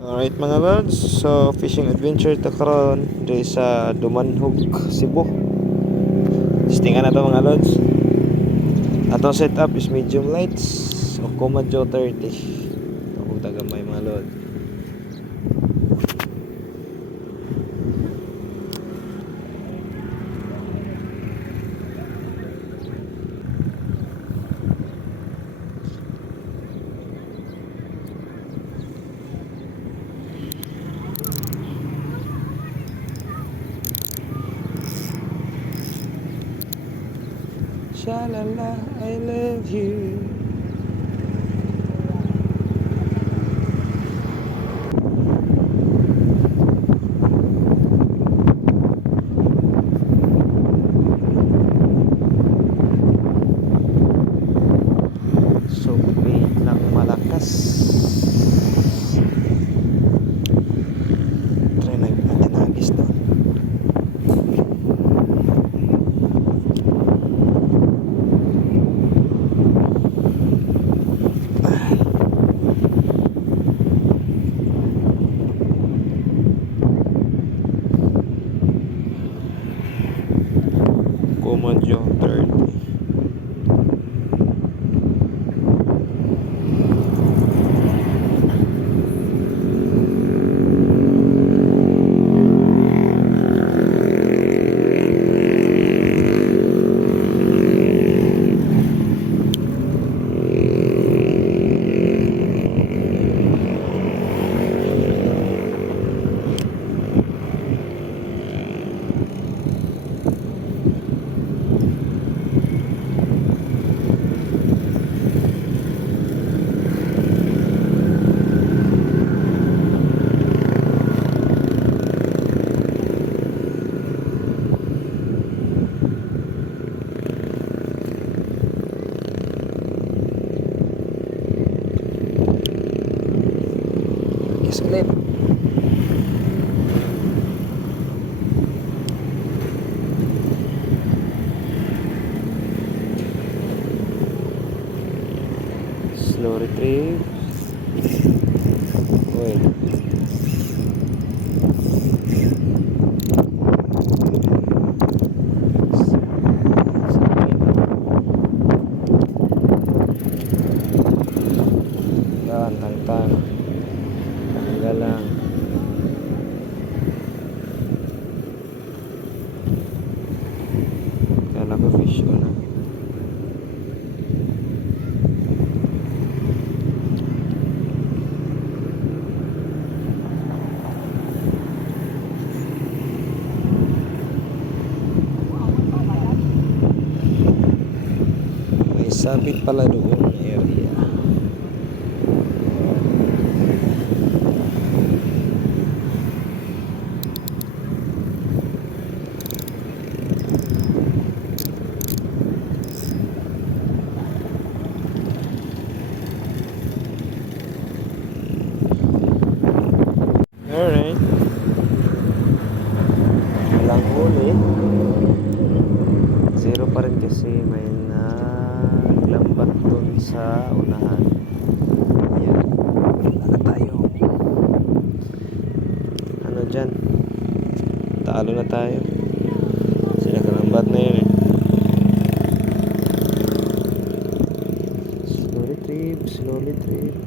Alright mga lods, so fishing adventure ta karon diri sa Dumanhog, Cebu. Testingan na to mga lods. Atong setup is medium lights o Komadjo 30. Ako tagamay mga lods. Shalala, I love you. So, bait lang malakas. Try natin hagis doon. Komadjo 30. Yes, clip. Slow retrieve. Wait. Yan, tang-tang. Tanggal lang. Kala ko fish ko na. May sabit pala doon area. Alright. Walang huli. Zero pa rin kasi may naglambat dun sa unahan. Ayan. Wala na tayo. Ano dyan? Talo na tayo. Kasi nakalambat na yun eh. Slow retrieve, slow retrieve.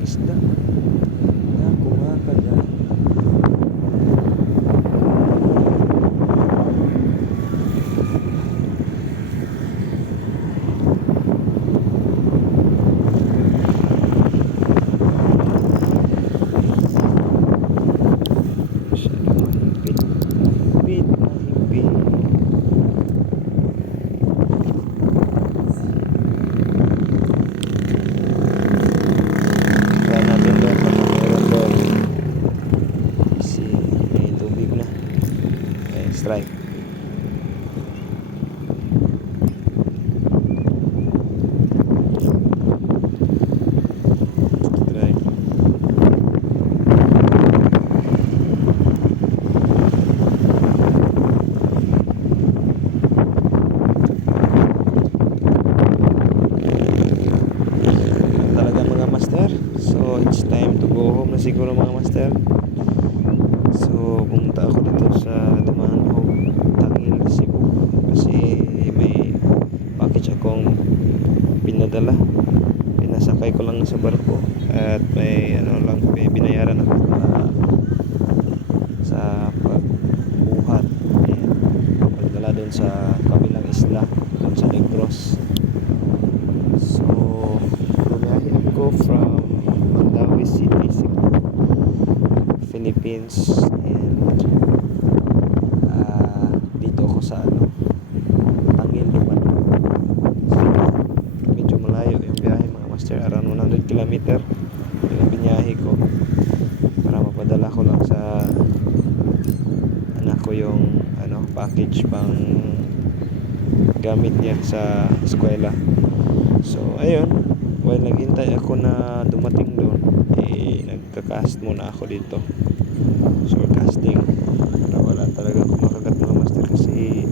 isda na kumakagat. Masyadong mahigpit. Mahigpit, mahigpit. Try natin doon pag meron doon. Kasi may tubig na. Okay, strike. Strike. Talaga mga master. So it's time to go home na siguro mga master. So pumunta ako dito sa Dumanhog, Tangil, Cebu kasi may package akong pinadala. Pinasakay ko lang sa barko at may ano lang, may binayaran ako sa pagbuhat and pagdala doon sa kabilang isla, doon sa Negros. So bumiyahe ako from Mandawi City, Cebu, Philippines, and dito ako sa ano, Tangil, Dumanhog. So, medyo malayo yung biyahe mga master, around 100 kilometer yung biniyahe ko para mapadala ko lang sa anak ko yung ano, package pang gamit niya sa eskwela. So ayun, while naghintay ako na dumating doon, eh nagka-cast muna ako dito. Short casting para wala talaga akong makagat mga master kasi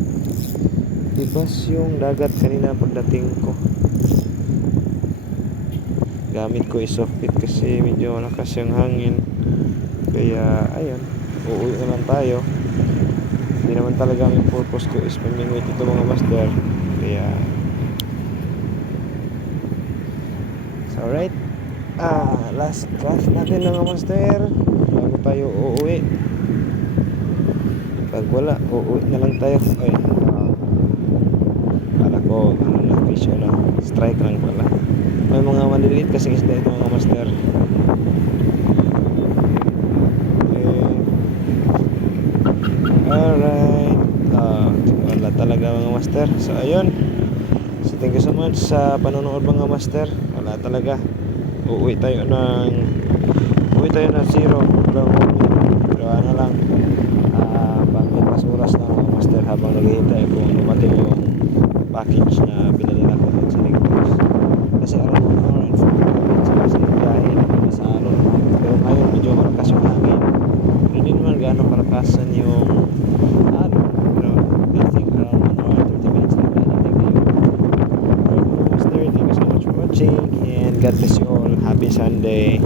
libas yung dagat kanina pagdating ko. Gamit ko isofit kasi medyo malakas yung hangin, kaya ayun, uuwi naman tayo. Hindi naman talaga ang purpose ko is mamingwit ito mga master, kaya so alright, last cast natin mga master bago tayo uuwi. Pag wala, uuwi na lang tayo. Ay, kala ko ano na, fish na strike lang pala. May mga maliliit kasing isda ito mga master. Alright, wala talaga mga master. So ayun, so thank you so much sa panonood mga master. Wala talaga, uuwi tayo ng zero long haul. Pero ano lang, pang-lipas oras na mga master habang naghihintay kung dumating yung package na binadala ko dun sa Negros. Kasi around 1 hour and 40 minutes ako sa biyahe sa alon. Pero ngayon medyo malakas yung hangin. Pero hindi naman gaano kalakasan yung alon. Pero I think around 1 hour and 30 minutes na dadating kayo. Alright mga master, thank you so much for watching and God bless you all. Happy Sunday.